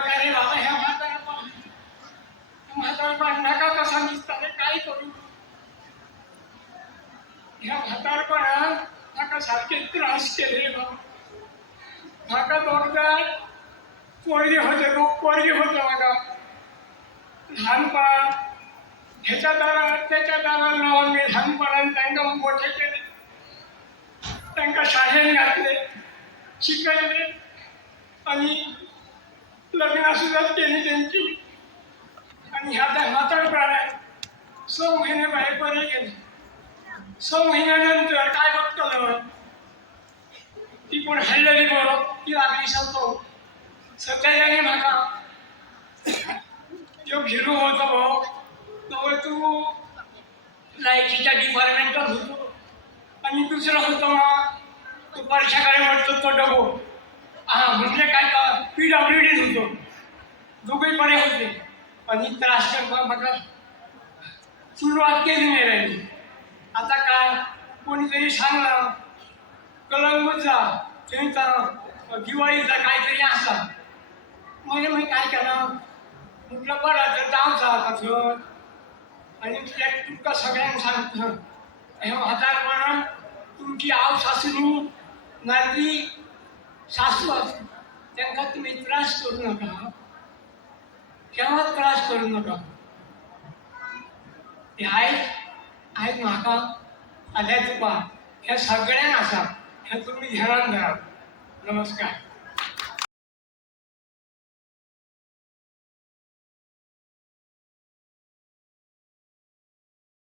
काय रे बाबा ह्या म्हातारपण नका कसा निसता रे काय करू ह्या म्हातारपणात नका सारखे त्रास केले बाबा म्हाका दोगदार पोरगे होते लोक पोरगे होते बघा लहानपण ह्याच्या दारात त्याच्या दारात लावून मी लहानपणाने त्यांना मोठे केले त्यांना शाळेत घातले शिकवले आणि लग्न सुद्धा केली त्यांची आणि ह्या म्हातारपणात 6 महिने बाहेर बरे गेले 6 महिन्यानंतर काय बघतो ती कोण हल्लेली बरोबर ती लागली सांगतो सध्या म्हाका जो हिरो होता भाऊ तो तू लायकीच्या डिपार्टमेंटात होतो आणि दुसरा होता तो वर्षाकडे वाटतो तो डबो म्हणजे काय का PWD होतो दोघे बरे होते आणि त्रास करता म्हाका सुरुवात केली नाही राहिली आता काय कोणीतरी सांगलं कलंगूटचा त्यांचा दिवाळीचा काहीतरी असा म्हणजे मी काय करणार म्हटलं बरं तर जाऊचा आता आणि तुमका सगळ्यांना सांगतो हे म्हातारपणा तुमची आव सासूनी नाती सासू असते त्यांना तुम्ही त्रास करू नका केव्हा त्रास करू नका हे आहेत म्हाका आल्या तुका ह्या सगळ्यांना असा ह्या तुम्ही ध्यानात धरा नमस्कार